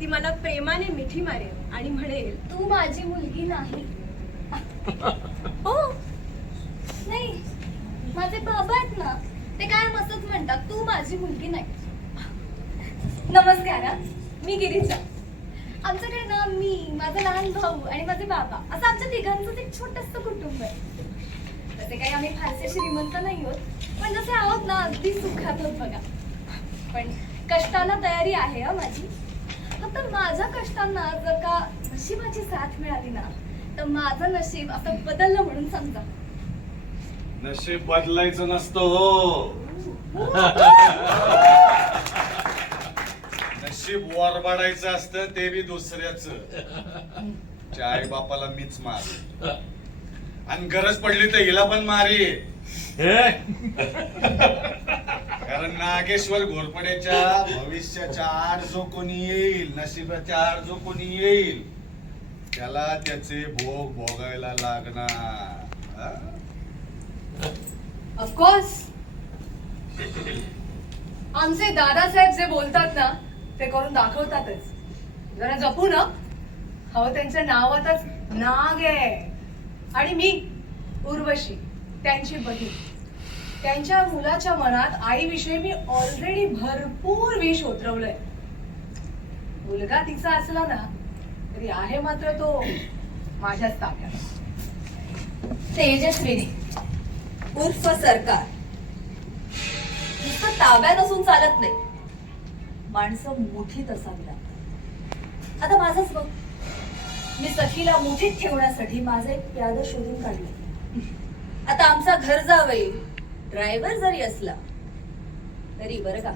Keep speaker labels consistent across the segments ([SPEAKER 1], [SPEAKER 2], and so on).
[SPEAKER 1] ती मला प्रेमाने मिठी मारेल आणि म्हणेल
[SPEAKER 2] तू माझी मुलगी नाही.
[SPEAKER 1] हो.
[SPEAKER 2] नाही माझे बाबा आहेत ना ते काय मस्तच म्हणतात तू माझी मुलगी नाही. नमस्कार हा. मी गिरीजा. आमच्याकडे ना मी माझा लहान भाऊ आणि माझे बाबा असं आमच्या तिघांचं एक छोटस कुटुंब आहे. तसे काही आम्ही फारसे श्रीमंत नाही होत पण जसे आहोत ना अगदी सुखात होत बघा. पण कष्टाला तयारी आहे हा माझी. फक्त माझ्या कष्टांना जर का नशिबाची साथ मिळाली ना तर माझं नशीब असं बदललं म्हणून समजा.
[SPEAKER 3] नशीब बदलायचं नसतं हो. नशीब वरबाडायचं असतं ते बी दुसऱ्याच. आई बापाला मीच मार. आणि गरज पडली तर हिला पण मारी. कारण नागेश्वर घोरपडेच्या भविष्याच्या आड जो कोणी येईल नशिबाच्या आड जो कोणी येईल त्याला त्याचे भोग भोगायला लागणार.
[SPEAKER 4] ऑफकोर्स आमचे दादासाहेब जे बोलतात ना ते करून दाखवतातच. जरा जपू ना. हवं त्यांच्या नावातच नाग आहे. आणि मी उर्वशी त्यांची बहीण. त्यांच्या मुलाच्या मनात आईविषयी मी ऑलरेडी भरपूर विष उतरवलंय मुलगा तिचा असला ना तरी आहे मात्र तो माझ्याच ताब्यात.
[SPEAKER 2] तेजस्विनी उर्फ सरकार. नुसतं ताब्यात असून चालत नाही. माणसं मुठीत असावी लागतात. आता माझंच बघ. मी सखीला मुठीत ठेवण्यासाठी माझं एक प्यादं शोधून काढलं. आता आमचा घर जावई ड्रायव्हर जरी असला तरी बरं का.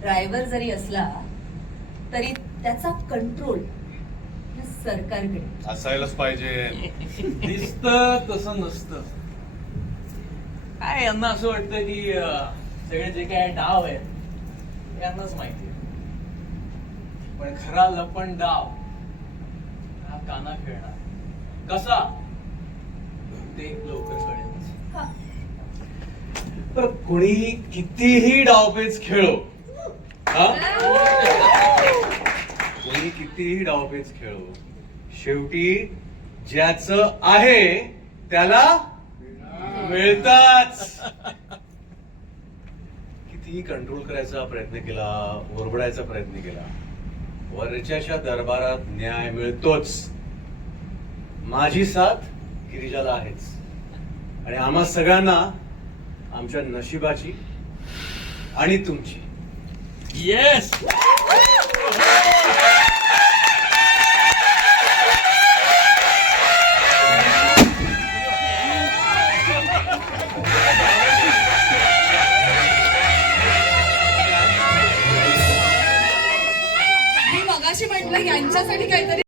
[SPEAKER 2] ड्रायव्हर जरी असला तरी त्याचा कंट्रोल सरकारकडे.
[SPEAKER 3] असायलाच पाहिजे.
[SPEAKER 5] दिसत तसं नसतं. काय यांना असं वाटतं की अं, सगळे जे काय डाव आहेत यांनाच माहिती पण खरा लपण डाव हा काना खेळणार. कसा? ते लवकर कळेल तर कुणी कितीही डावपेच खेळो. हा? कोणी कितीही डावपेच खेळो. शेवटी ज्याच आहे त्याला मिळतात कितीही कंट्रोल करायचा प्रयत्न केला ओरबडायचा प्रयत्न केला वरच्याच्या दरबारात न्याय मिळतोच. माझी साथ गिरिजाला आहेच. आणि आम्हा सगळ्यांना आमच्या नशिबाची आणि तुमची. येस
[SPEAKER 4] मी मगाशी म्हटलं यांच्यासाठी काहीतरी